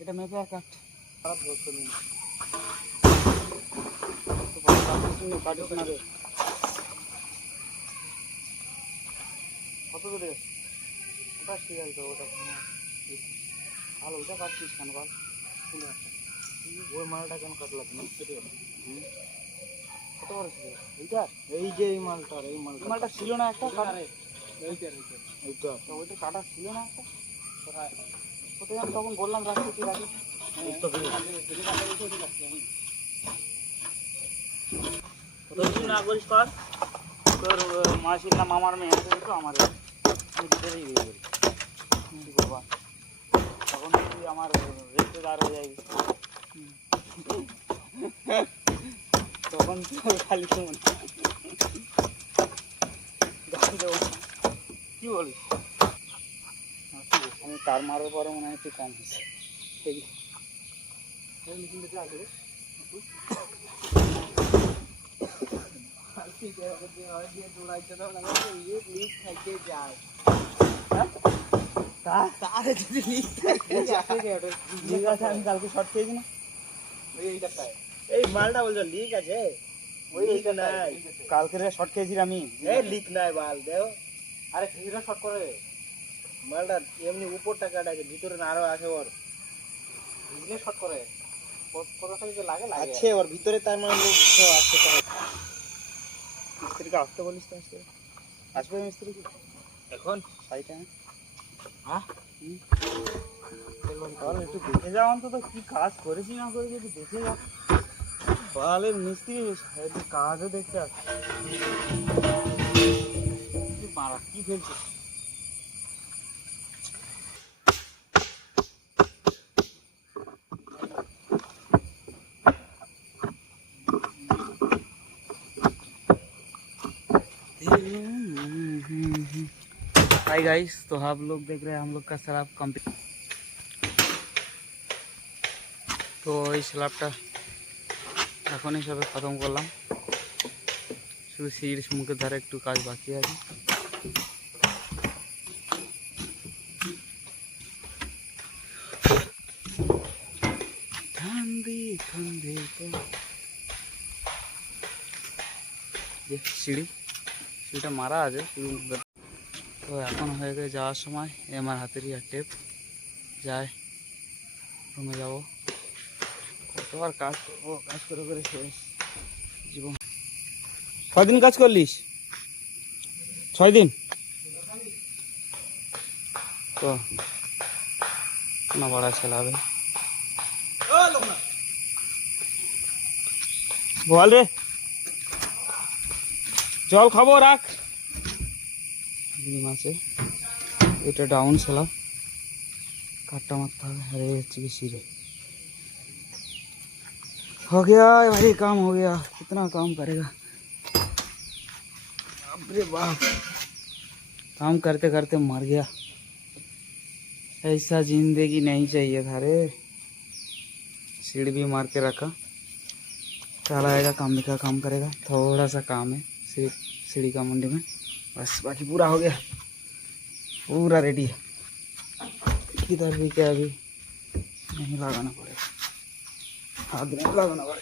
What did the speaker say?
এটা মেপে আর কাট খারাপ ধরছে না কাটিস না রে কত করে ওটা ঠিক আছে তো ওটা ভালো ওটা কাটছিস কেন বল ওই মালটা কেন কাটলাম না কত বড় ছিল এইটা এই যে এই মালটা ছিল না একটা এইটা ওইটা কাটা ছিল না একটা কোথায় আমি তখন বললাম রাখতে কি রাখি না করিস কর তোর মাসির না মামার মেয়ে আছে তো আমার ভিতরেই বিয়ে করি বাবা তখন তুই আমার রিশতেদার হয়ে যাবি তখন তো খালি কেমন কি বলিস আমি তার মারার পরে মনে হয় একটু কম হয়েছে আমি কালকে শর্ট খেয়েছি না এই মালটা বলছো লিক আছে ওই লিক নাই কালকে শর্ট খেয়েছি আমি এই লিক নাই বাল দেও আরে ফ্রিজটা শর্ট করে মালটা এমনি উপরটা কাটা আছে ভিতরে না আরো আছে ওর ফ্রিজে শর্ট করে কোথা থেকে যে লাগে লাগে আছে ওর ভিতরে তার মানে লোক আছে মিস্ত্রিকে আসতে বলিস তো আসবে মিস্ত্রি কি এখন সাইটা হ্যাঁ একটু দেখে যাও অন্তত কি কাজ করেছি না করেছি একটু দেখে যাও বালের মিস্ত্রি একটু কাজও দেখতে আসে মারা কি ফেলছে हाय गाइस तो आप लोग देख रहे हैं हम लोग का स्लैब कंप्लीट तो এই স্ল্যাবটা এখন হিসাবে খতম করলাম শুধু সিঁড়ির মুখের ধারে একটু কাজ বাকি আছে সিঁড়িটা মারা আছে শুধু তো এখন হয়ে গেছে যাওয়ার সময় আমার হাতেরই আর টেপ যায় রুমে যাবো কতবার কাজ করবো কাজ করে করে শেষ জীবন কদিন কাজ করলিস 6 দিন তো না বড়া চালাবে বল রে জল খাবো রাখ ডিম আছে এটা डाउन स्लैब काटा मारता है अरे अच्छी सिरे हो गया भाई काम हो गया कितना काम करेगा अरे बाप काम करते करते मर गया ऐसा जिंदगी नहीं चाहिए था रे सीढ़ी भी मार के रखा चला आएगा काम भी का काम करेगा थोड़ा सा काम है सीढ़ी का मुंडी में बस बाकी पूरा हो गया पूरा रेडी है किधर भी क्या अभी नहीं लगाना पड़ेगा हाथ नहीं लगाना पड़ेगा।